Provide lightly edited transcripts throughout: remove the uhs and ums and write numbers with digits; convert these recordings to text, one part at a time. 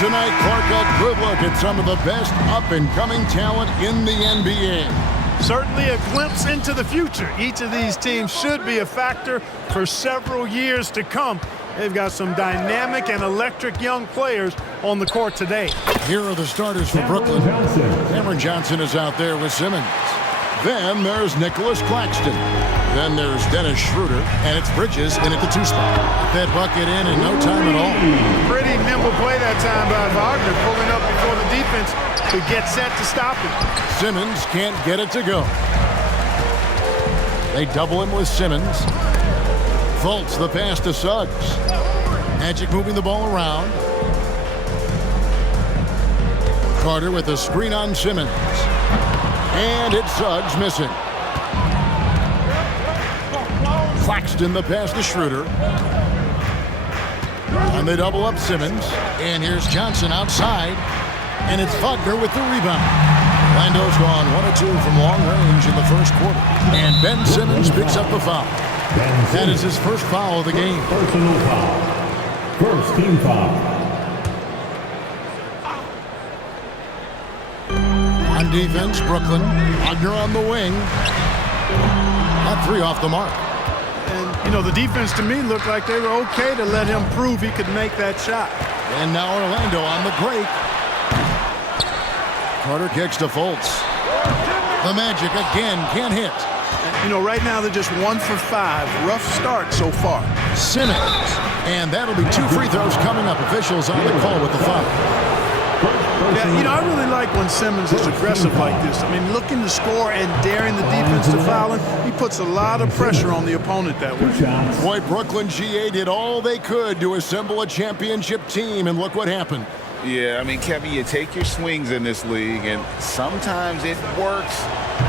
tonight, Clark, a good look at some of the best up-and-coming talent in the NBA. Certainly a glimpse into the future. Each of these teams should be a factor for several years to come. They've got some dynamic and electric young players on the court today. Here are the starters for Brooklyn. Cameron Johnson is out there with Simmons. Then there's Nicholas Claxton. Then there's Dennis Schroeder, and it's Bridges in at the 2 spot. That bucket in no time at all. Pretty nimble play that time by Wagner, pulling up before the defense to get set to stop him. Simmons can't get it to go. They double him with Simmons. Fultz the pass to Suggs. Magic moving the ball around. Carter with a screen on Simmons. And it's Suggs missing. Claxton the pass to Schroeder. And they double up Simmons. And here's Johnson outside. And it's Wagner with the rebound. Orlando's gone 1 of 2 from long range in the first quarter. And Ben Simmons picks up the foul. That is his first foul of the game. Personal foul. First team foul. On defense, Brooklyn. Wagner on the wing. That 3 off the mark. And, you know, the defense to me looked like they were okay to let him prove he could make that shot. And now Orlando on the break. Carter kicks to Fultz. The Magic again can't hit. You know, right now they're just 1 for 5. Rough start so far. Simmons. And that'll be 2 free throws coming up. Officials on the call with the foul. Yeah, you know, I really like when Simmons is aggressive like this. I mean, looking to score and daring the defense to foul him, he puts a lot of pressure on the opponent that way. Boy, Brooklyn GA did all they could to assemble a championship team, and look what happened. Yeah, I mean, Kevin, you take your swings in this league, and sometimes it works.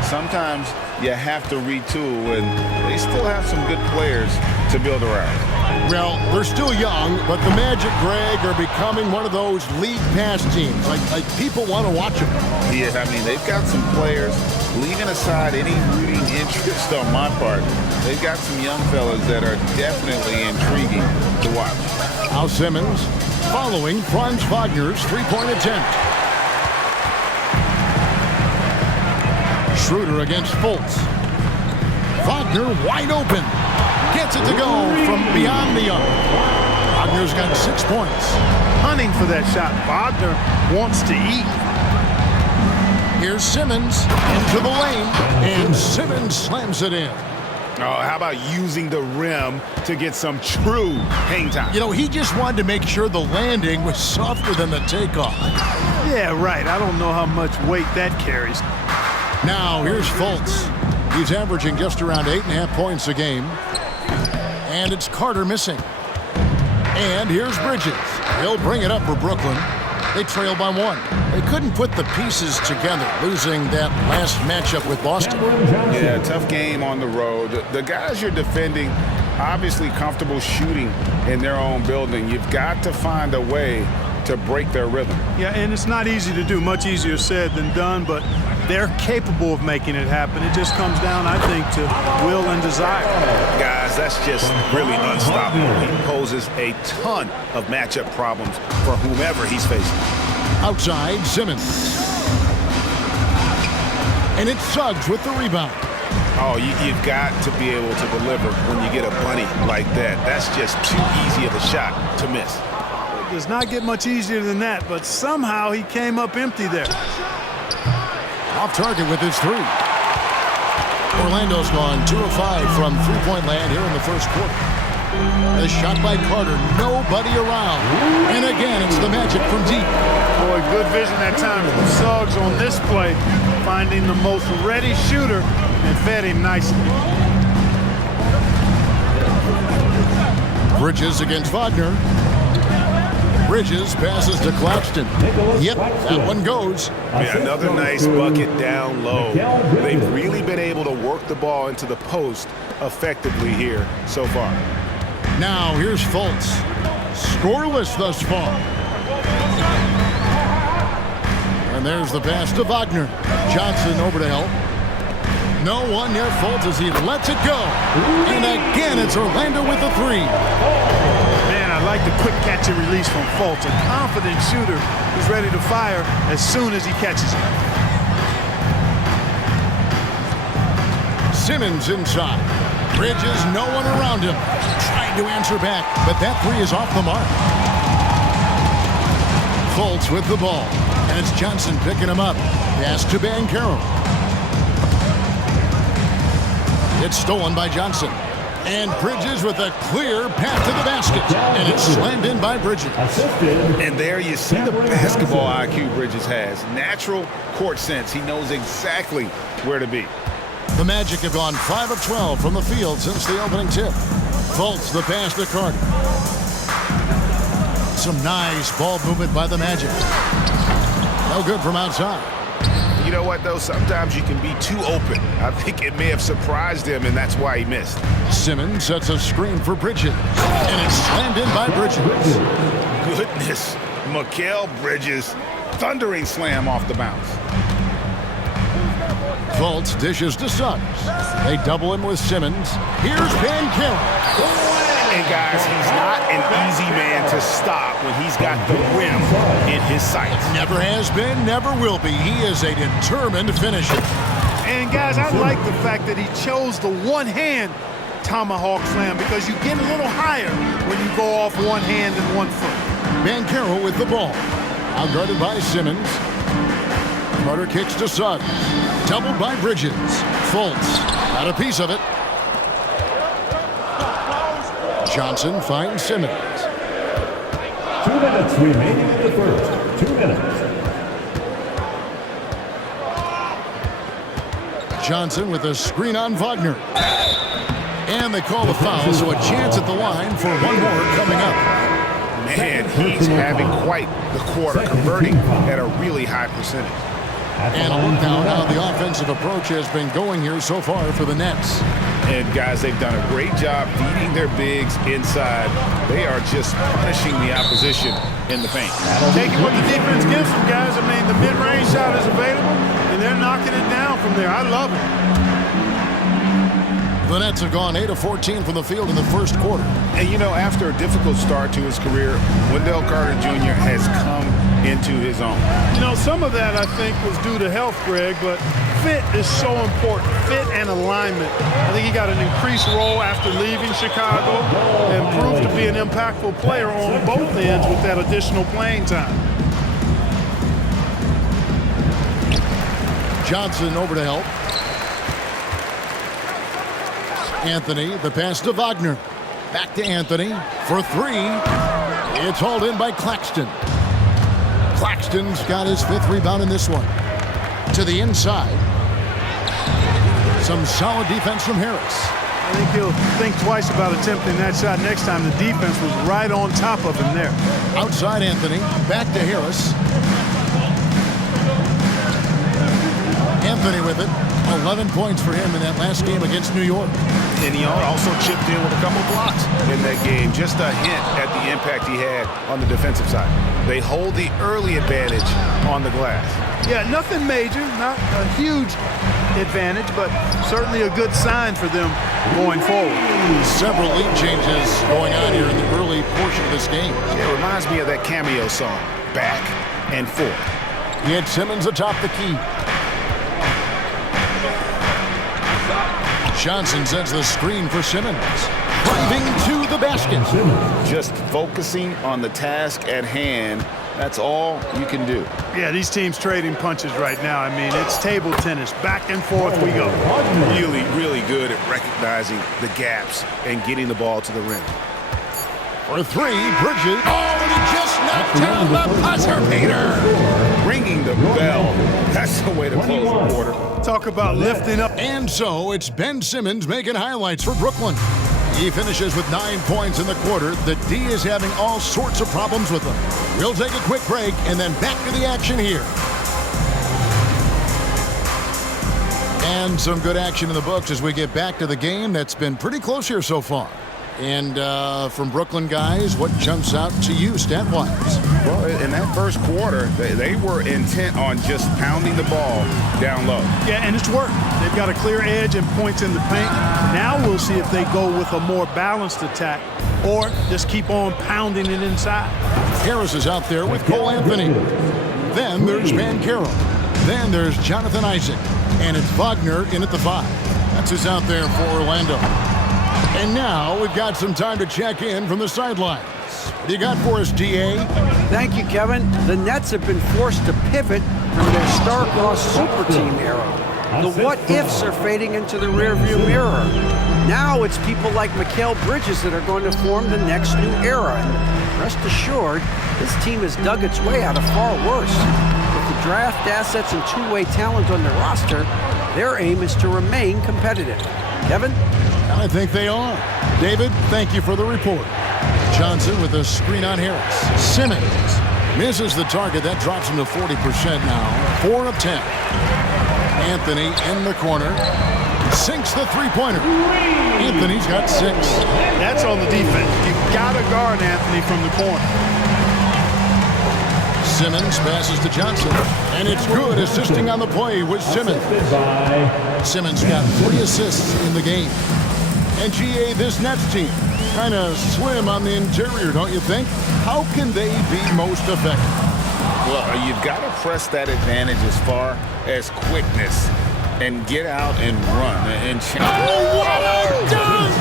Sometimes you have to retool, and they still have some good players to build around. Well, they're still young, but the Magic, Greg, are becoming one of those league pass teams. Like people want to watch them. Yeah, I mean, they've got some players, leaving aside any rooting interest on my part, they've got some young fellas that are definitely intriguing to watch. Al Simmons following Franz Wagner's three-point attempt. Schroeder against Fultz. Wagner wide open. Gets it to go from beyond the arc. Wagner's got 6 points. Hunting for that shot. Wagner wants to eat. Here's Simmons into the lane, and Simmons slams it in. Oh, how about using the rim to get some true hang time? You know, he just wanted to make sure the landing was softer than the takeoff. Yeah, right. I don't know how much weight that carries. Now, here's Fultz. He's averaging just around 8.5 points a game. And it's Carter missing. And here's Bridges. He'll bring it up for Brooklyn. They trail by 1. They couldn't put the pieces together, losing that last matchup with Boston. Yeah, tough game on the road. The guys you're defending, obviously comfortable shooting in their own building. You've got to find a way to break their rhythm. Yeah, and it's not easy to do. Much easier said than done, but they're capable of making it happen. It just comes down, I think, to will and desire. Guys, that's just really unstoppable. He poses a ton of matchup problems for whomever he's facing. Outside, Simmons. And it's Suggs with the rebound. Oh, you've got to be able to deliver when you get a bunny like that. That's just too easy of a shot to miss. It does not get much easier than that, but somehow he came up empty there. Off target with his 3. Orlando's gone 2 of 5 from three-point land here in the first quarter. The shot by Carter, nobody around. And again, it's the Magic from deep. Boy, good vision that time from Suggs on this play, finding the most ready shooter and fed him nicely. Bridges against Wagner. Bridges passes to Claxton. Yep, that one goes. Yeah, another nice bucket down low. They've really been able to work the ball into the post effectively here so far. Now here's Fultz. Scoreless thus far. And there's the pass to Wagner. Johnson over to help. No one near Fultz as he lets it go. And again, it's Orlando with the 3. Man, I I like the quick catch and release from Fultz. A confident shooter who's ready to fire as soon as he catches it. Simmons inside. Bridges, no one around him. Trying to answer back, but that three is off the mark. Fultz with the ball, and it's Johnson picking him up. Pass to Banchero. It's stolen by Johnson. And Bridges with a clear path to the basket. And it's slammed in by Bridges. And there you see the basketball IQ Bridges has. Natural court sense. He knows exactly where to be. The Magic have gone 5 of 12 from the field since the opening tip. Fultz the pass to Carter. Some nice ball movement by the Magic. No good from outside. You know what, though? Sometimes you can be too open. I think it may have surprised him, and that's why he missed. Simmons sets a screen for Bridges. And it's slammed in by Bridges. Goodness. Mikal Bridges. Thundering slam off the bounce. Fultz dishes to Suggs. They double him with Simmons. Here's Banchero. And guys, he's not an easy man to stop when he's got the rim in his sights. Never has been, never will be. He is a determined finisher. And guys, I like the fact that he chose the one-hand tomahawk slam because you get a little higher when you go off one hand and 1 foot. Banchero with the ball. Outguarded by Simmons. Carter kicks to Suggs. Doubled by Bridges. Fultz got a piece of it. Johnson finds Simmons. 2 minutes remaining in the first. 2 minutes. Johnson with a screen on Wagner. And they call the foul, so a chance at the line for one more coming up. Man, he's having quite the quarter, converting at a really high percentage. And a look now how the offensive approach has been going here so far for the Nets. And guys, they've done a great job feeding their bigs inside. They are just punishing the opposition in the paint. Taking what the defense gives them, guys. I mean, the mid-range shot is available, and they're knocking it down from there. I love it. The Nets have gone 8 of 14 from the field in the first quarter. And, you know, after a difficult start to his career, Wendell Carter Jr. has come into his own. You know, some of that, I think, was due to health, Greg, but fit is so important. Fit and alignment. I think he got an increased role after leaving Chicago and proved to be an impactful player on both ends with that additional playing time. Johnson over to help. Anthony, the pass to Wagner. Back to Anthony for 3. It's hauled in by Claxton. Claxton's got his 5th rebound in this one. To the inside. Some solid defense from Harris. I think he'll think twice about attempting that shot next time. The defense was right on top of him there. Outside Anthony. Back to Harris. Anthony with it. 11 points for him in that last game against New York. And he also chipped in with a couple blocks in that game. Just a hint at the impact he had on the defensive side. They hold the early advantage on the glass. Yeah, nothing major, not a huge advantage, but certainly a good sign for them going forward. Several lead changes going on here in the early portion of this game. It reminds me of that cameo song, Back and Forth. He had Simmons atop the key. Johnson sends the screen for Simmons. Driving to the basket. Just focusing on the task at hand. That's all you can do. Yeah, these teams trading punches right now. I mean, it's table tennis. Back and forth we go. Really, really good at recognizing the gaps and getting the ball to the rim. For 3, Bridges. Oh, and he just knocked down the buzzer beater. Ringing the bell. That's the way to close the quarter. Talk about lifting up. And so it's Ben Simmons making highlights for Brooklyn. He finishes with 9 points in the quarter. The D is having all sorts of problems with them. We'll take a quick break and then back to the action here. And some good action in the books as we get back to the game that's been pretty close here so far. And from Brooklyn guys, what jumps out to you stat-wise? Well, in that first quarter, they were intent on just pounding the ball down low. Yeah, and it's worked. They've got a clear edge and points in the paint. Now we'll see if they go with a more balanced attack or just keep on pounding it inside. Harris is out there with Cole Anthony. Then there's Banchero. Then there's Jonathan Isaac. And it's Wagner in at the 5. That's who's out there for Orlando. And now we've got some time to check in from the sidelines. What do you got for us, DA? Thank you, Kevin. The Nets have been forced to pivot from their star-crossed super team era. The what-ifs are fading into the rearview mirror. Now it's people like Mikal Bridges that are going to form the next new era. And rest assured, this team has dug its way out of far worse. With the draft assets and two-way talent on their roster, their aim is to remain competitive. Kevin? I think they are. David, thank you for the report. Johnson with a screen on Harris. Simmons misses the target. That drops him to 40% now. 4 of 10. Anthony in the corner. Sinks the three-pointer. Anthony's got 6. That's on the defense. You gotta guard Anthony from the corner. Simmons passes to Johnson. And it's good. Assisting on the play with Simmons. Simmons got 3 assists in the game. And GA, this Nets team, kind of slim on the interior, don't you think? How can they be most effective? Well, you've got to press that advantage as far as quickness and get out and run. And oh, what a dunk!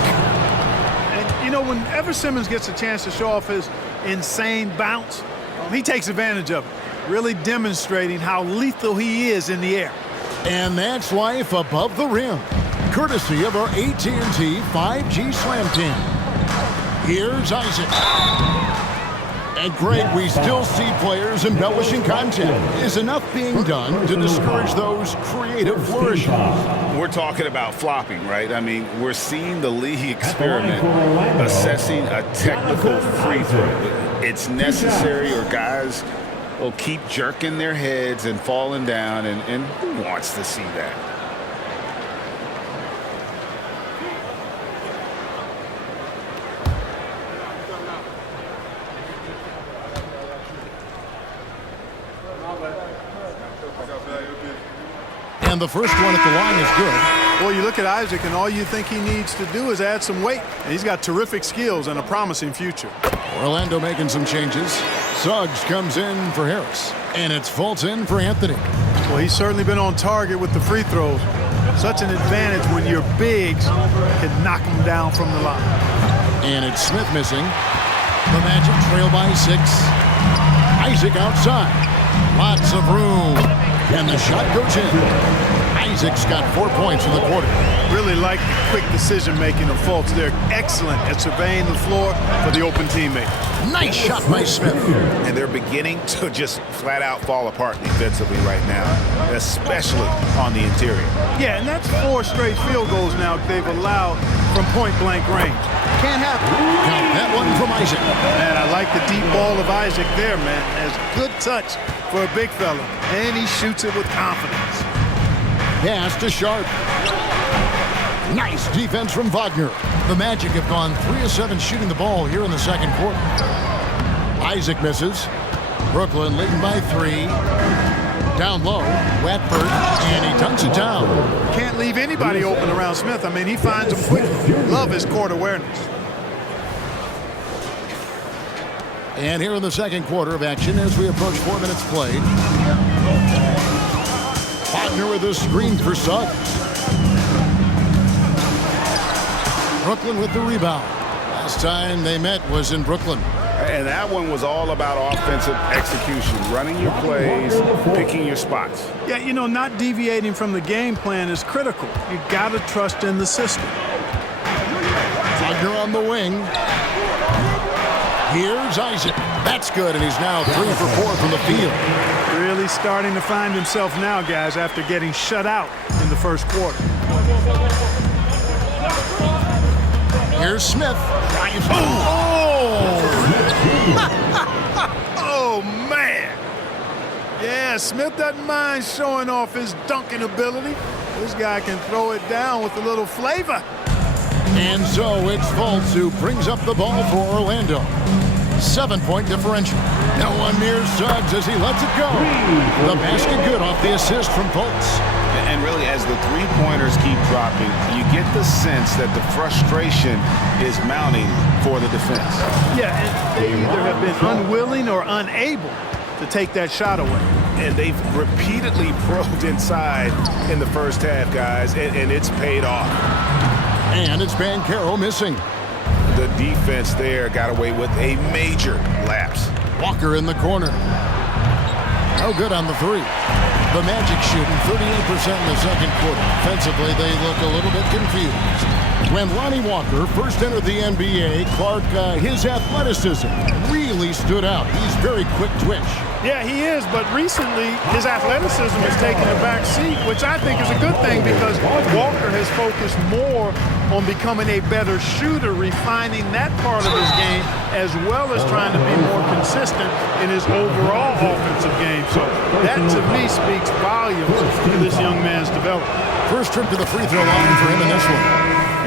And, you know, whenever Simmons gets a chance to show off his insane bounce, he takes advantage of it, really demonstrating how lethal he is in the air. And that's life above the rim, courtesy of our AT&T 5G Slam Team. Here's Isaac. And Greg, we still see players embellishing content. Is enough being done to discourage those creative flourishes? we're talking about flopping, right? I mean, we're seeing the league experiment assessing a technical free throw. It's necessary or guys will keep jerking their heads and falling down, and who wants to see that? And the first one at the line is good. Well, you look at Isaac, and all you think he needs to do is add some weight. And he's got terrific skills and a promising future. Orlando making some changes. Suggs comes in for Harris. And it's Fultz in for Anthony. Well, he's certainly been on target with the free throws. Such an advantage when your bigs can knock them down from the line. And it's Smith missing. The Magic trail by 6. Isaac outside. Lots of room. And the shot goes in. Isaac's got 4 points in the quarter. Really like the quick decision-making of Fultz. They're excellent at surveying the floor for the open teammate. Nice shot by Smith. And they're beginning to just flat-out fall apart defensively right now, especially on the interior. Yeah, and that's 4 straight field goals now they've allowed from point-blank range. Can't happen. Count that one from Isaac. Man, I like the deep ball of Isaac there, man. Has good touch for a big fella. And he shoots it with confidence. Pass to Sharp. Nice defense from Wagner. The Magic have gone 3 of 7 shooting the ball here in the second quarter. Isaac misses. Brooklyn leading by 3. Down low, Watford, and he dunks it down. Can't leave anybody open around Smith. I mean, he finds them quickly. Love his court awareness. And here in the second quarter of action as we approach 4 minutes played. Wagner with a screen for Suggs. Brooklyn with the rebound. Last time they met was in Brooklyn. And that one was all about offensive execution, running your plays, picking your spots. Yeah, you know, not deviating from the game plan is critical. You got to trust in the system. Wagner on the wing. Here's Isaac. That's good, and he's now 3 for 4 from the field. Really starting to find himself now, guys, after getting shut out in the first quarter. Here's Smith. Oh, man. Yeah, Smith doesn't mind showing off his dunking ability. This guy can throw it down with a little flavor. And so it's Fultz who brings up the ball for Orlando. 7-point differential. No one near Suggs as he lets it go. The basket good off the assist from Fultz. And really, as the three-pointers keep dropping, you get the sense that the frustration is mounting for the defense. Yeah, and they either have been unwilling or unable to take that shot away. And they've repeatedly probed inside in the first half, guys, and it's paid off. And it's Banchero missing. The defense there got away with a major lapse. Walker in the corner. No good on the three. The Magic shooting 38% in the second quarter. Offensively, they look a little bit confused. When Lonnie Walker first entered the NBA, Clark, his athleticism really stood out. He's very quick twitch. Yeah, he is, but recently his athleticism has taken a back seat, which I think is a good thing because Walker has focused more on becoming a better shooter, refining that part of his game, as well as trying to be more consistent in his overall offensive game. So that, to me, speaks volumes to this young man's development. First trip to the free throw line for him in this one.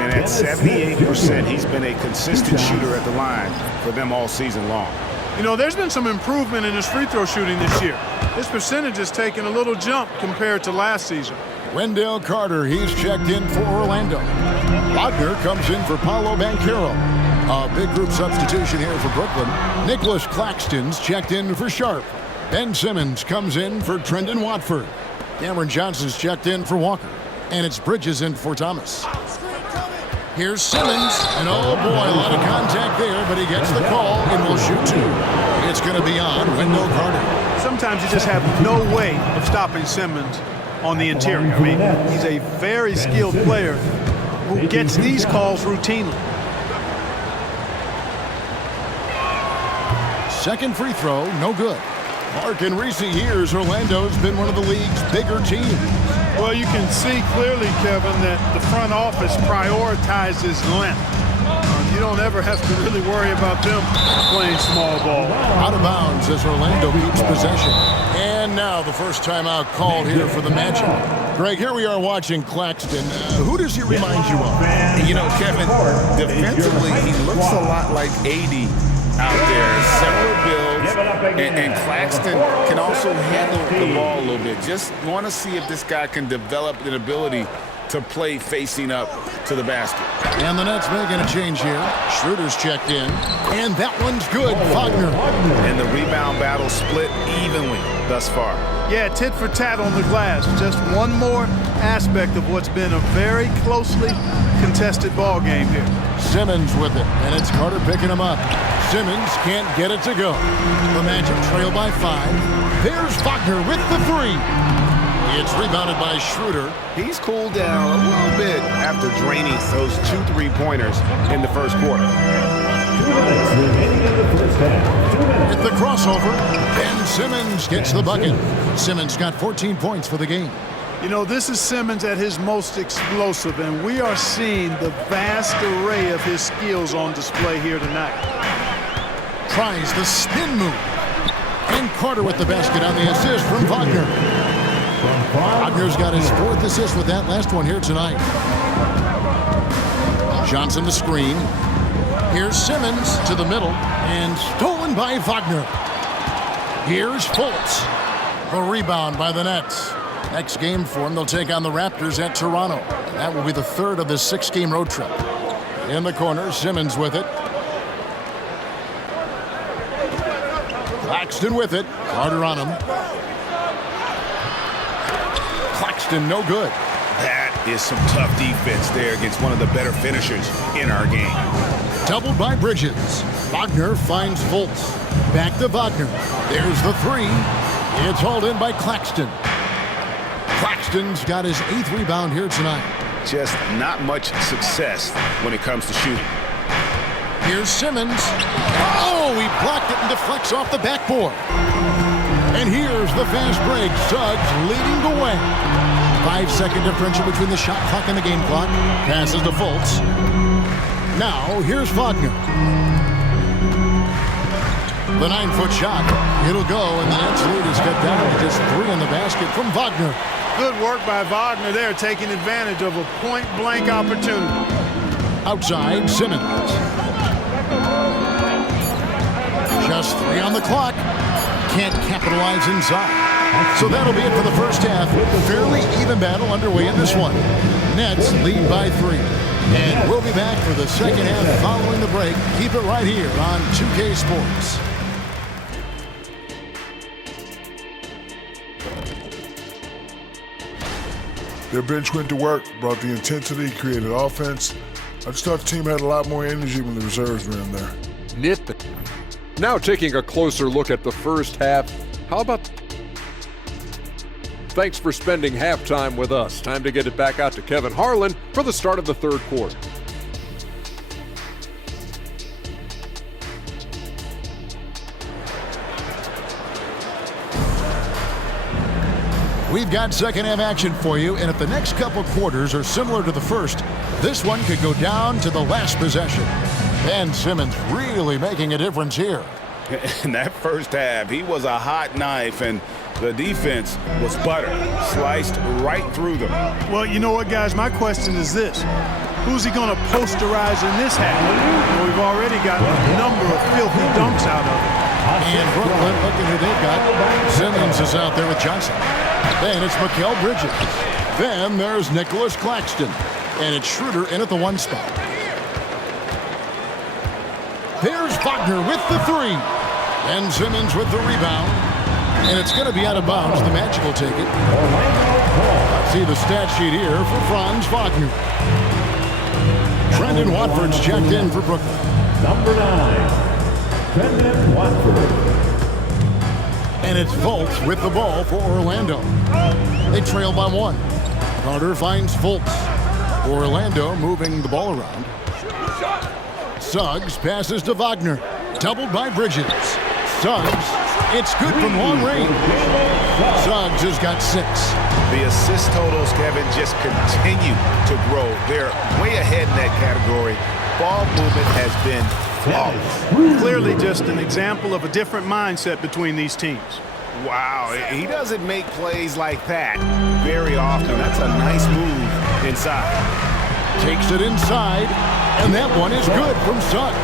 And at 78%, he's been a consistent shooter at the line for them all season long. You know, there's been some improvement in his free throw shooting this year. His percentage has taken a little jump compared to last season. Wendell Carter, he's checked in for Orlando. Wagner comes in for Paolo Banchero. A big group substitution here for Brooklyn. Nicholas Claxton's checked in for Sharp. Ben Simmons comes in for Trendon Watford. Cameron Johnson's checked in for Walker. And it's Bridges in for Thomas. Here's Simmons, and oh boy, a lot of contact there, but he gets the call and will shoot two. It's going to be on Wendell Carter. Sometimes you just have no way of stopping Simmons on the interior. I mean, he's a very skilled player who gets these calls routinely. Second free throw, no good. Mark, in recent years, Orlando's been one of the league's bigger teams. Well, you can see clearly, Kevin, that the front office prioritizes length. You don't ever have to really worry about them playing small ball. Out of bounds as Orlando keeps possession. And now the first timeout called here for the Magic. Greg, here we are watching Claxton. Who does he remind you of? You know, Kevin, defensively, he looks a lot like AD out there. Similar builds, and Claxton can also handle the ball a little bit. Just want to see if this guy can develop an ability to play facing up to the basket. And the Nets making a change here. Schroeder's checked in, and that one's good. Wagner. And the rebound battle split evenly thus far. Yeah, tit for tat on the glass. Just one more aspect of what's been a very closely contested ball game here. Simmons with it, and it's Carter picking him up. Simmons can't get it to go. The Magic trail by 5. There's Wagner with the three. It's rebounded by Schroeder. He's cooled down a little bit after draining those 2 3-pointers in the first quarter. 2 minutes remaining in the first half. 2 minutes. With the crossover, Ben Simmons gets the bucket. Simmons got 14 points for the game. You know, this is Simmons at his most explosive, and we are seeing the vast array of his skills on display here tonight. Tries the spin move. And Carter with the basket on the assist from Wagner. Wagner's got his 4th assist with that last one here tonight. Johnson the screen. Here's Simmons to the middle, and stolen by Wagner. Here's Fultz. The rebound by the Nets. Next game for them, they'll take on the Raptors at Toronto. That will be the 3rd of this 6-game road trip. In the corner, Simmons with it. Claxton with it. Carter on him. Claxton no good. That is some tough defense there against one of the better finishers in our game. Doubled by Bridges. Wagner finds Fultz. Back to Wagner. There's the three. It's hauled in by Claxton. Claxton's got his 8th rebound here tonight. Just not much success when it comes to shooting. Here's Simmons. Oh, he blocked it and deflects off the backboard. And here's the fast break. Suggs leading the way. 5-second differential between the shot clock and the game clock. Passes to Fultz. Now, here's Wagner. The 9-foot shot. It'll go, and the Nets lead is cut down to just 3 in the basket from Wagner. Good work by Wagner there, taking advantage of a point-blank opportunity. Outside, Simmons. Just 3 on the clock. Can't capitalize inside. So that'll be it for the first half. Fairly even battle underway in this one. Nets lead by 3. And we'll be back for the second half following the break. Keep it right here on 2K Sports. Their bench went to work, brought the intensity, created offense. I just thought the team had a lot more energy when the reserves were in there. Nitpick. Now taking a closer look at the first half, how about... Thanks for spending halftime with us. Time to get it back out to Kevin Harlan for the start of the third quarter. We've got second half action for you, and if the next couple quarters are similar to the first, this one could go down to the last possession. Ben Simmons really making a difference here. In that first half, he was a hot knife, and the defense was butter, sliced right through them. Well, you know what, guys? My question is this. Who's he going to posterize in this half? Well, we've already got a number of filthy dunks out of it. And Brooklyn, looking who they've got. Simmons is out there with Johnson. Then it's Mikal Bridges. Then there's Nicholas Claxton. And it's Schroeder in at the 1 spot. There's Wagner with the 3. And Simmons with the rebound. And it's going to be out of bounds. The Magic will take it. Let's see the stat sheet here for Franz Wagner. Trendon Watford's checked in for Brooklyn. Number 9, Trendon Watford. And it's Fultz with the ball for Orlando. They trail by 1. Carter finds Fultz. Orlando moving the ball around. Suggs passes to Wagner. Doubled by Bridges. Suggs, it's good from long range. Suggs has got 6. The assist totals, Kevin, just continue to grow. They're way ahead in that category. Ball movement has been flawless. Clearly just an example of a different mindset between these teams. Wow, he doesn't make plays like that very often. That's a nice move inside. Takes it inside, and that one is good from Suggs.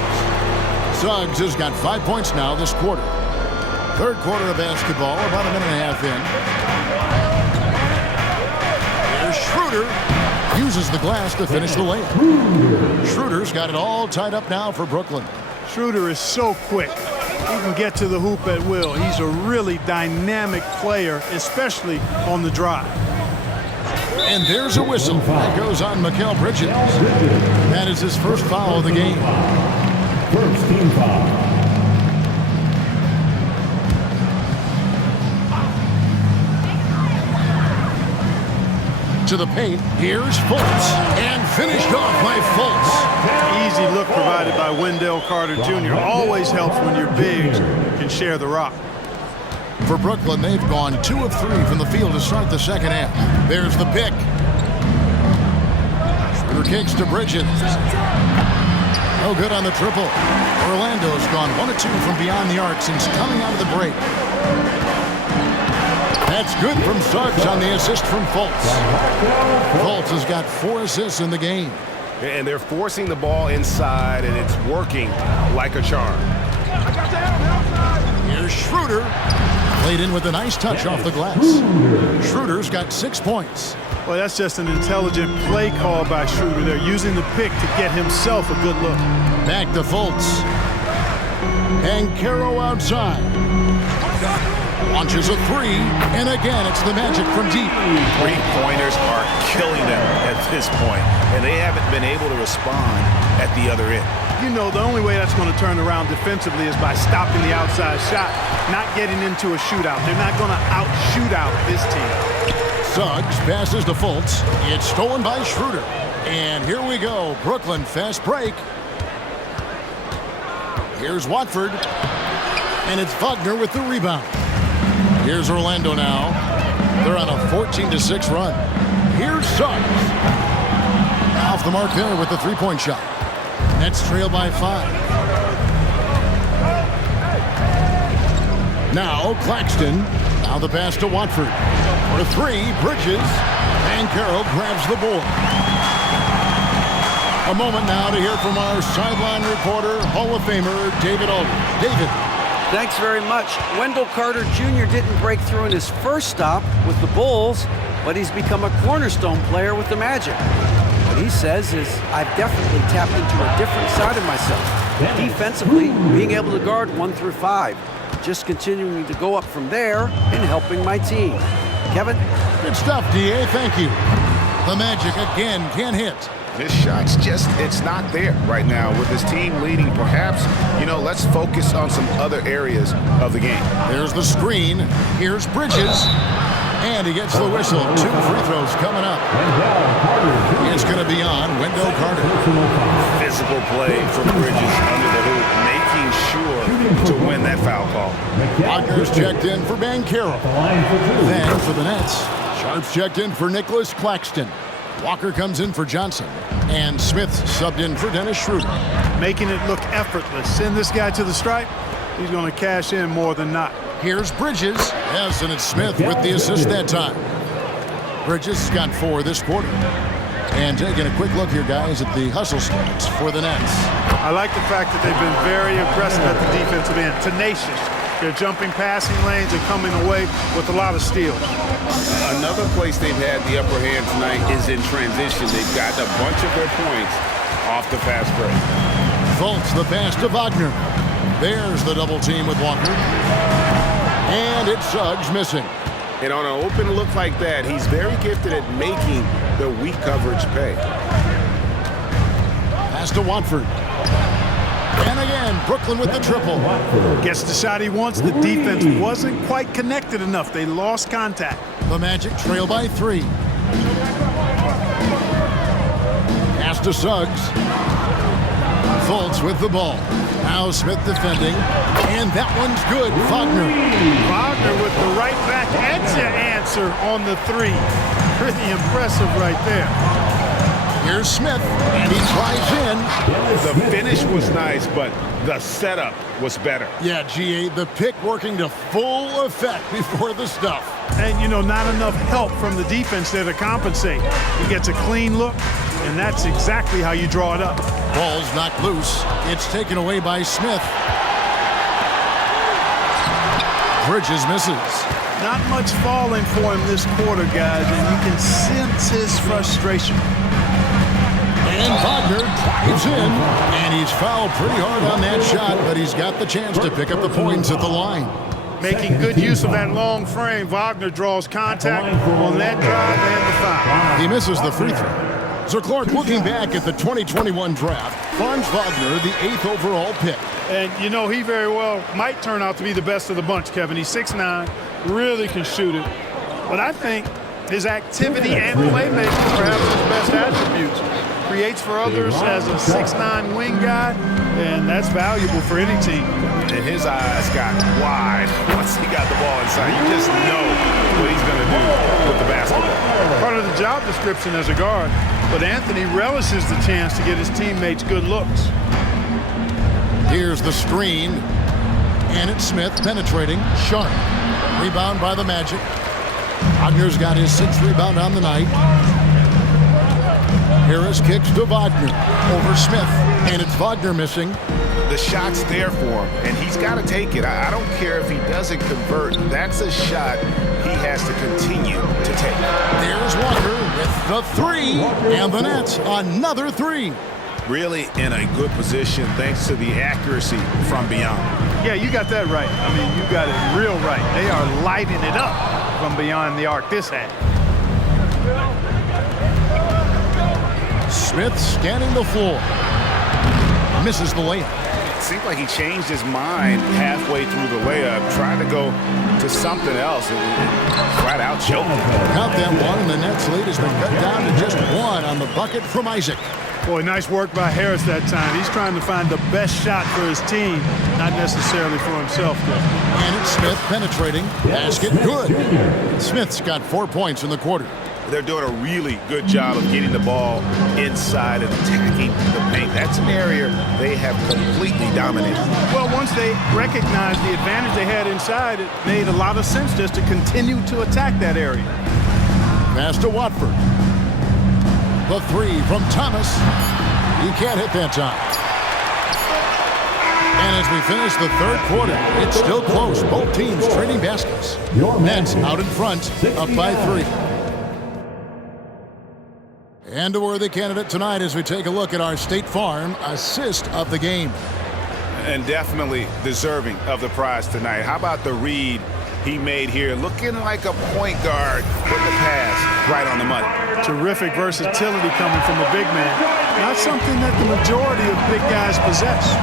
Suggs has got 5 points now this quarter. Third quarter of basketball, about a minute and a half in. Here's Schroeder. Uses the glass to finish the layup. Schroeder's got it all tied up now for Brooklyn. Schroeder is so quick. He can get to the hoop at will. He's a really dynamic player, especially on the drive. And there's a whistle. That goes on Mikal Bridges. That is his first foul of the game. First team foul. To the paint, here's Fultz. And finished off by Fultz. Easy look provided by Wendell Carter Jr. Always helps when your bigs can share the rock. For Brooklyn, they've gone 2 of 3 from the field to start the second half. There's the pick. Schroeder kicks to Bridges. No good on the triple. Orlando's gone 1 of 2 from beyond the arc since coming out of the break. That's good from Suggs on the assist from Fultz. Fultz has got 4 assists in the game. And they're forcing the ball inside, and it's working like a charm. Here's Schroeder. Played in with a nice touch off the glass. Schroeder's got 6 points. Well, that's just an intelligent play call by Schroeder. They're using the pick to get himself a good look. Back to Fultz. And Caro outside. Launches a 3, and again, it's the Magic from deep. 3-pointers are killing them at this point, and they haven't been able to respond at the other end. You know, the only way that's going to turn around defensively is by stopping the outside shot, not getting into a shootout. They're not going to out-shoot out this team. Suggs passes to Fultz. It's stolen by Schroeder. And here we go. Brooklyn fast break. Here's Watford. And it's Wagner with the rebound. Here's Orlando now. They're on a 14-6 run. Here's Suggs. Off the mark there with the 3-point shot. Nets trail by 5. Now Claxton. Now the pass to Watford. For 3, Bridges. And Carroll grabs the board. A moment now to hear from our sideline reporter, Hall of Famer David Aldridge. David. Thanks very much. Wendell Carter Jr. didn't break through in his first stop with the Bulls, but he's become a cornerstone player with the Magic. What he says is, I've definitely tapped into a different side of myself. Defensively, being able to guard 1 through 5. Just continuing to go up from there and helping my team. Kevin? Good stuff, D.A. Thank you. The Magic again can't hit. His shot's it's not there right now with his team leading. Perhaps, let's focus on some other areas of the game. There's the screen. Here's Bridges. And he gets the whistle. 2 free throws coming up. It's going to be on Wendell Carter. Physical play from Bridges under the hoop, making sure to win that foul call. Wagner's checked in for Banchero. Then for the Nets, Sharp's checked in for Nicholas Claxton. Walker comes in for Johnson. And Smith subbed in for Dennis Schroeder. Making it look effortless. Send this guy to the stripe. He's going to cash in more than not. Here's Bridges. Yes, and it's Smith with the assist that time. Bridges got 4 this quarter. And taking a quick look here, guys, at the hustle stats for the Nets. I like the fact that they've been very aggressive at the defensive end. Tenacious. They're jumping passing lanes and coming away with a lot of steals. Another place they've had the upper hand tonight is in transition. They've got a bunch of their points off the fast break. Fultz, the pass to Wagner. There's the double team with Walker. And it's Suggs missing. And on an open look like that, he's very gifted at making the weak coverage pay. Pass to Watford. And again, Brooklyn with the triple. Gets the shot he wants. The defense wasn't quite connected enough. They lost contact. The Magic trail by 3. Pass to Suggs. Fultz with the ball. Now Smith defending. And that one's good. Wagner. Wagner with the right back. That's your answer on the 3. Pretty impressive right there. Here's Smith, and he tries in. The finish was nice, but the setup was better. Yeah, GA, the pick working to full effect before the stuff. And, not enough help from the defense there to compensate. He gets a clean look, and that's exactly how you draw it up. Ball's knocked loose. It's taken away by Smith. Bridges misses. Not much falling for him this quarter, guys, and you can sense his frustration. And Wagner drives in, and he's fouled pretty hard on that shot, but he's got the chance to pick up the points at the line. Making good use of that long frame, Wagner draws contact on that drive and the foul. He misses the free throw. So Clark, looking back at the 2021 draft, Franz Wagner, the 8th overall pick. And, he very well might turn out to be the best of the bunch, Kevin. He's 6'9", really can shoot it. But I think his activity and playmaking are perhaps his best attributes. Creates for others as a 6'9" wing guy, and that's valuable for any team. And his eyes got wide once he got the ball inside. You just know what he's going to do with the basketball. Part of the job description as a guard, but Anthony relishes the chance to get his teammates good looks. Here's the screen, and it's Smith penetrating. Sharp. Rebound by the Magic. Wagner's got his 6th rebound on the night. Harris kicks to Wagner over Smith, and it's Wagner missing. The shot's there for him, and he's got to take it. I don't care if he doesn't convert. That's a shot he has to continue to take. There's Walker with the 3, and the Nets another 3. Really in a good position thanks to the accuracy from beyond. Yeah, you got that right. I mean, you got it real right. They are lighting it up from beyond the arc this half. Smith scanning the floor. Misses the layup. It seemed like he changed his mind halfway through the layup, trying to go to something else, and flat out choked. Count that one, and the Nets lead has been cut down to just 1 on the bucket from Isaac. Boy, nice work by Harris that time. He's trying to find the best shot for his team, not necessarily for himself, though. And it's Smith penetrating. Basket good. Smith's got 4 points in the quarter. They're doing a really good job of getting the ball inside and attacking the paint. That's an area they have completely dominated. Well, once they recognized the advantage they had inside, it made a lot of sense just to continue to attack that area. Pass to Watford. The 3 from Thomas. He can't hit that time. And it's we finish the third quarter. It's still close. Both teams trading baskets. Nets out in front, up by 3. And a worthy candidate tonight as we take a look at our State Farm assist of the game. And definitely deserving of the prize tonight. How about the read he made here? Looking like a point guard with the pass right on the money. Terrific versatility coming from a big man. Not something that the majority of big guys possess.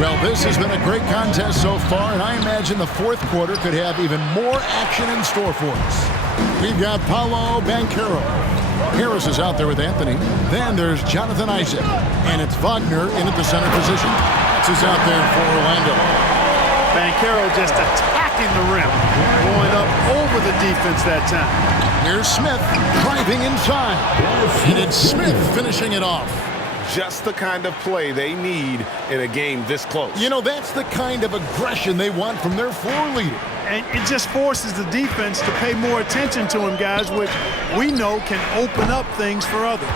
Well, this has been a great contest so far, and I imagine the fourth quarter could have even more action in store for us. We've got Paolo Banchero. Harris is out there with Anthony. Then there's Jonathan Isaac. And it's Wagner in at the center position. This is out there for Orlando. Banchero just attacking the rim. Going up over the defense that time. Here's Smith driving inside. And it's Smith finishing it off. Just the kind of play they need in a game this close. You know, that's the kind of aggression they want from their floor leader. And it just forces the defense to pay more attention to him, guys, which we know can open up things for others.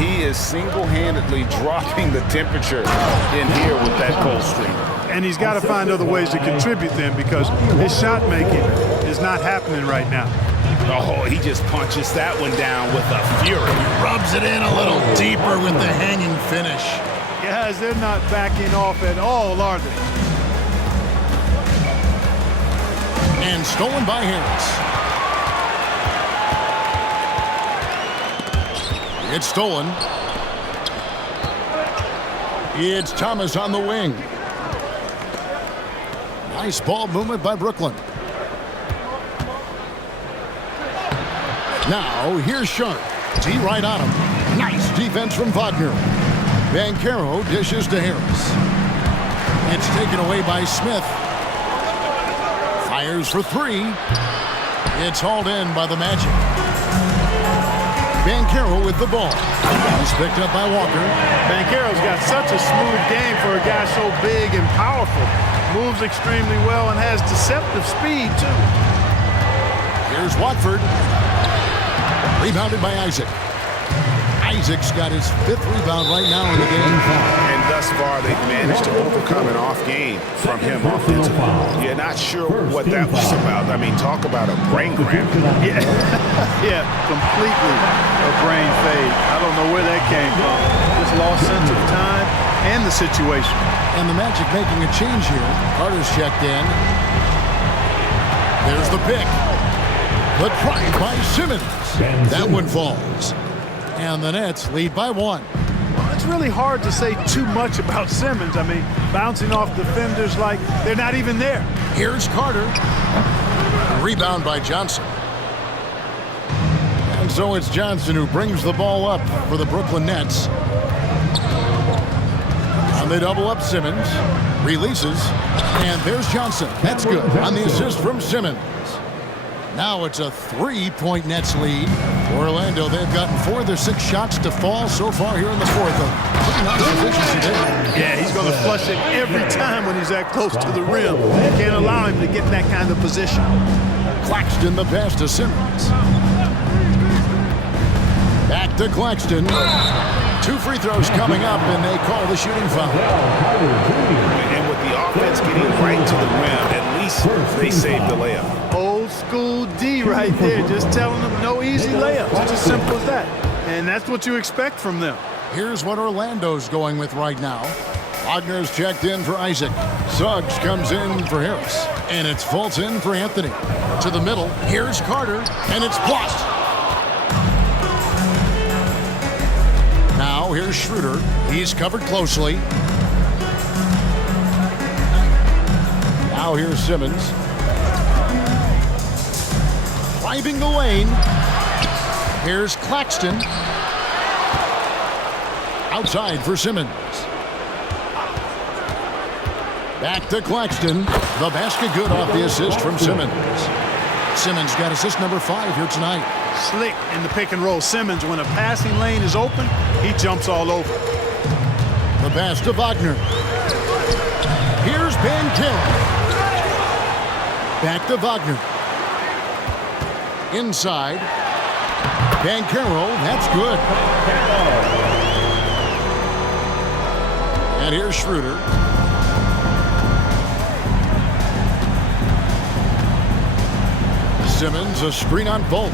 He is single-handedly dropping the temperature in here with that cold streak. And he's got to find other ways to contribute then, because his shot making is not happening right now. Oh, he just punches that one down with a fury. Rubs it in a little deeper with the hanging finish. Guys, they're not backing off at all, are they? And stolen by Harris. It's stolen. It's Thomas on the wing. Nice ball movement by Brooklyn. Now, here's Sharp. D right on him. Nice defense from Wagner. Banchero dishes to Harris. It's taken away by Smith. Fires for 3. It's hauled in by the Magic. Banchero with the ball. He's picked up by Walker. Banchero's got such a smooth game for a guy so big and powerful. Moves extremely well and has deceptive speed, too. Here's Watford. Rebounded by Isaac. Isaac's got his 5th rebound right now in the game. And thus far, they've managed to overcome an off game from him offensively. You're not sure what that was about. I mean, talk about a brain cramp. Yeah, completely a brain fade. I don't know where that came from. Just lost sense of time and the situation. And the Magic making a change here. Carter's checked in. There's the pick. The try by Simmons. That one falls. And the Nets lead by 1. It's really hard to say too much about Simmons. I mean, bouncing off defenders like they're not even there. Here's Carter. Rebound by Johnson. And so it's Johnson who brings the ball up for the Brooklyn Nets. And they double up Simmons. Releases. And there's Johnson. That's good on the assist from Simmons. Now it's a 3-point Nets lead. Orlando, they've gotten 4 of their 6 shots to fall so far here in the fourth. Pretty nice efficiency there. Yeah, he's going to flush it every time when he's that close to the rim. Can't allow him to get in that kind of position. Claxton the pass to Simmons. Back to Claxton. 2 free throws coming up, and they call the shooting foul. And with the offense getting right to the rim, at least they saved the layup. Old school D right there, just telling them no easy layups. It's as simple as that. And that's what you expect from them. Here's what Orlando's going with right now. Wagner's checked in for Isaac. Suggs comes in for Harris. And it's Fulton for Anthony. To the middle, here's Carter, and it's blocked. Now here's Schroeder. He's covered closely. Now here's Simmons. Driving the lane. Here's Claxton. Outside for Simmons. Back to Claxton. The basket good off the assist from Simmons. Simmons got assist number 5 here tonight. Slick in the pick and roll. Simmons, when a passing lane is open, he jumps all over. The pass to Wagner. Here's Banchero. Back to Wagner. Inside. Banchero, that's good. And here's Schroeder. Simmons, a screen on Fultz.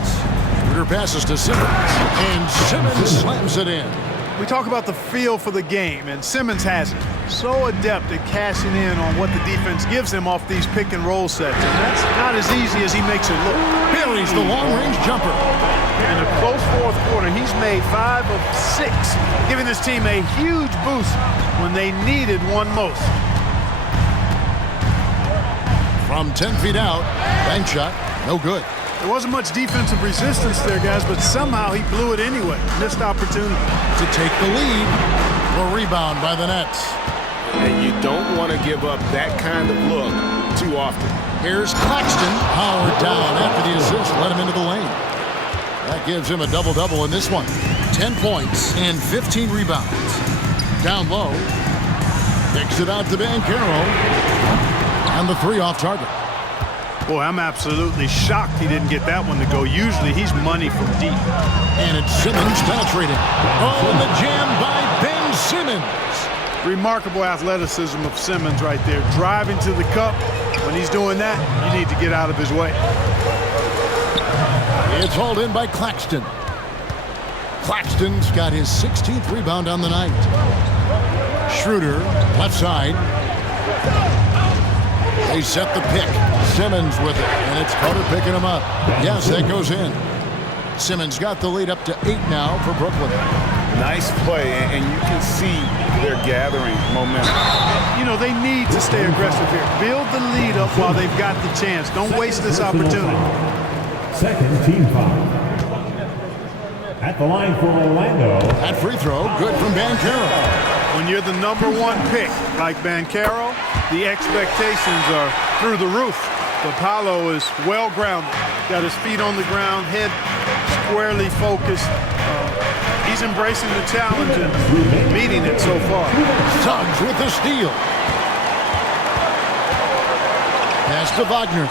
Schroeder passes to Simmons, and Simmons slams it in. We talk about the feel for the game, and Simmons has it. So adept at cashing in on what the defense gives him off these pick and roll sets, and that's not as easy as he makes it look. Buries the long-range jumper. In a close fourth quarter, he's made 5 of 6, giving his team a huge boost when they needed one most. From 10 feet out, bank shot, no good. There wasn't much defensive resistance there, guys, but somehow he blew it anyway. Missed opportunity. To take the lead, a rebound by the Nets. And you don't want to give up that kind of look too often. Here's Claxton, powered down after the assist, let him into the lane. That gives him a double-double in this one. 10 points and 15 rebounds. Down low, picks it out to Banchero, and the 3 off target. Boy, I'm absolutely shocked he didn't get that one to go. Usually he's money from deep. And it's Simmons penetrating. Oh, and the jam by Ben Simmons. Remarkable athleticism of Simmons right there. Driving to the cup. When he's doing that, you need to get out of his way. It's hauled in by Claxton. Claxton's got his 16th rebound on the night. Schroeder, left side. They set the pick. Simmons with it, and it's Carter picking him up. Yes, that goes in. Simmons got the lead up to 8 now for Brooklyn. Nice play, and you can see they're gathering momentum. You know, they need to stay aggressive here. Build the lead up while they've got the chance. Don't waste this opportunity. Second team foul. At the line for Orlando. That free throw, good from Banchero. When you're the #1 pick, like Banchero, the expectations are through the roof. But Paolo is well grounded. Got his feet on the ground, head squarely focused. He's embracing the challenge and meeting it so far. Suggs with the steal. Pass to Wagner.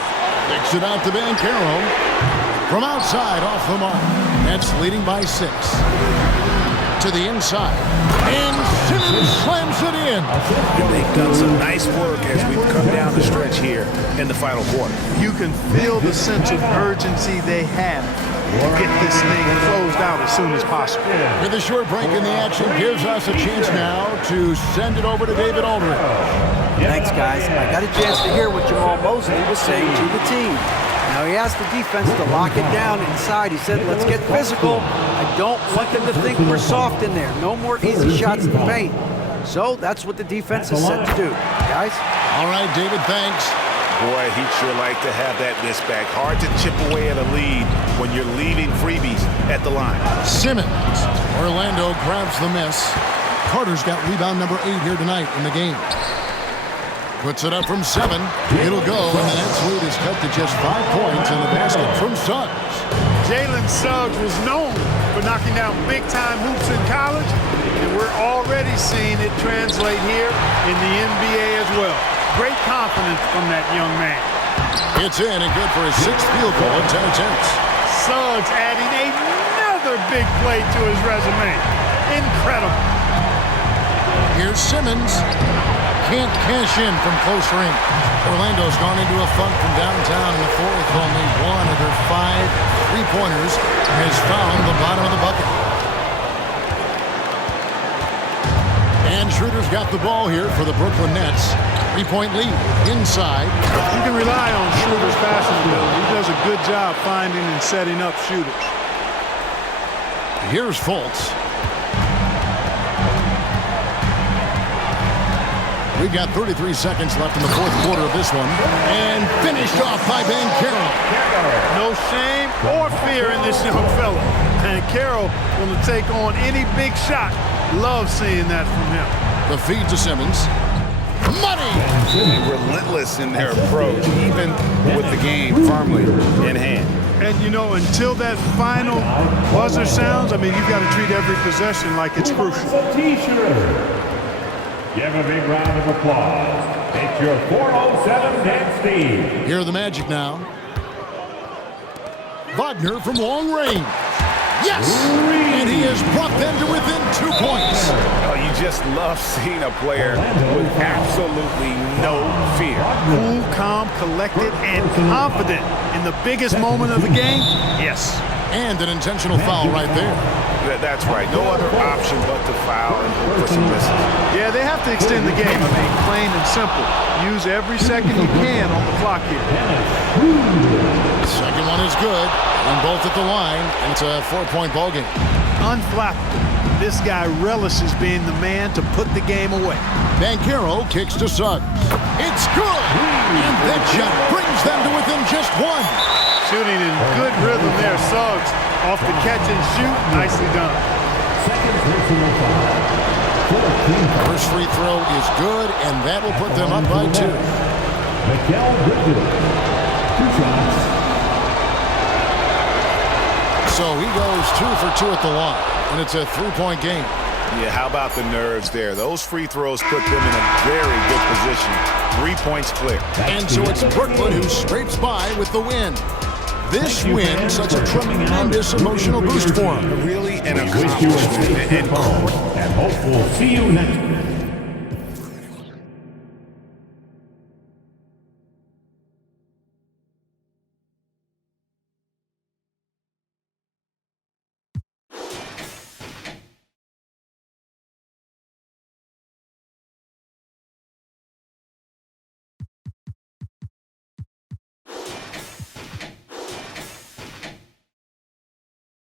Picks it out to Banchero. From outside, off the mark. Nets leading by 6. To the inside. And Simmons slams it in. And they've done some nice work as we've come down the stretch here in the final quarter. You can feel the sense of urgency they have to get this thing closed out as soon as possible. With a short break in the action, gives us a chance now to send it over to David Aldridge. Thanks, guys. I got a chance to hear what Jamal Mosley was saying to the team. Now, he asked the defense to lock it down inside. He said, let's get physical. I don't want them to think we're soft in there. No more easy shots to paint. So that's what the defense is set to do. Guys? All right, David, thanks. Boy, he'd sure like to have that miss back. Hard to chip away at a lead when you're leaving freebies at the line. Simmons. Orlando grabs the miss. Carter's got rebound number 8 here tonight in the game. Puts it up from 7. It'll go, and the Nets lead is cut to just 5 points in the basket from Suggs. Jalen Suggs was known for knocking down big-time hoops in college, and we're already seeing it translate here in the NBA as well. Great confidence from that young man. It's in and good for his 6th field goal in 10 attempts. Suggs adding another big play to his resume. Incredible. Here's Simmons. Can't cash in from close range. Orlando's gone into a funk from downtown in the 4th. Only 1 of their 5 3-pointers has found the bottom of the bucket. And Schroeder's got the ball here for the Brooklyn Nets. 3-point lead inside. You can rely on Schroeder's passing ability. He does a good job finding and setting up shooters. Here's Fultz. We've got 33 seconds left in the 4th quarter of this one. And finished off by Banchero. No shame or fear in this young fella. Banchero going to take on any big shot. Love seeing that from him. The feed to Simmons. Money! Relentless in their approach, even with the game firmly in hand. And, you know, until that final buzzer sounds, I mean, you've got to treat every possession like it's crucial. T-shirt. Give a big round of applause. It's your 407 dance team. Here are the Magic now. Wagner from long range. Yes! And he has brought them to within 2 points. Oh, you just love seeing a player with absolutely no fear. Cool, calm, collected, and confident in the biggest moment of the game. Yes. And an intentional foul right there. That's right. No other option but to foul and hope for some misses. Yeah, they have to extend the game. I mean, plain and simple. Use every second you can on the clock here. Second one is good, and both at the line, and it's a 4-point ball game. Unflappable. This guy relishes being the man to put the game away. Banchero kicks to Suggs. It's good! And that shot brings them to within just 1. Shooting in good rhythm there. Suggs off the catch and shoot. Nicely done. First free throw is good, and that will put them up by 2. Mikal Bridges, 2 shots. So he goes 2 for 2 at the line, and it's a 3-point game. Yeah, how about the nerves there? Those free throws put them in a very good position. 3 points clear. And so it's Brooklyn who scrapes by with the win. This win, such a tremendous emotional boost for him. Really an We wish you a accomplishment. safe and hope we'll see you next week.